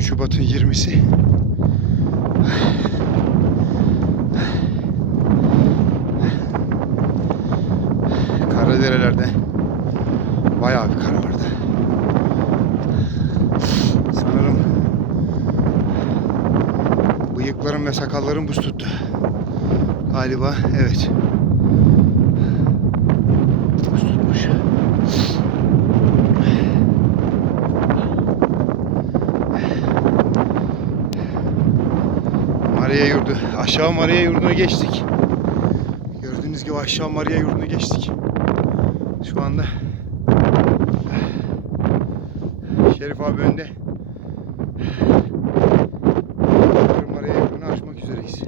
Şubat'ın 20'si. Karaderelerde bayağı bir kar vardı. Sanırım bıyıklarım ve sakallarım buz tuttu. Galiba evet. Buz tutmuş. Maria yurdu. Aşağı Maria yurdunu geçtik. Gördüğünüz gibi aşağı Maria yurdunu geçtik. Şu anda Şerif abi önde. Maria yurdunu aşmak üzereyiz.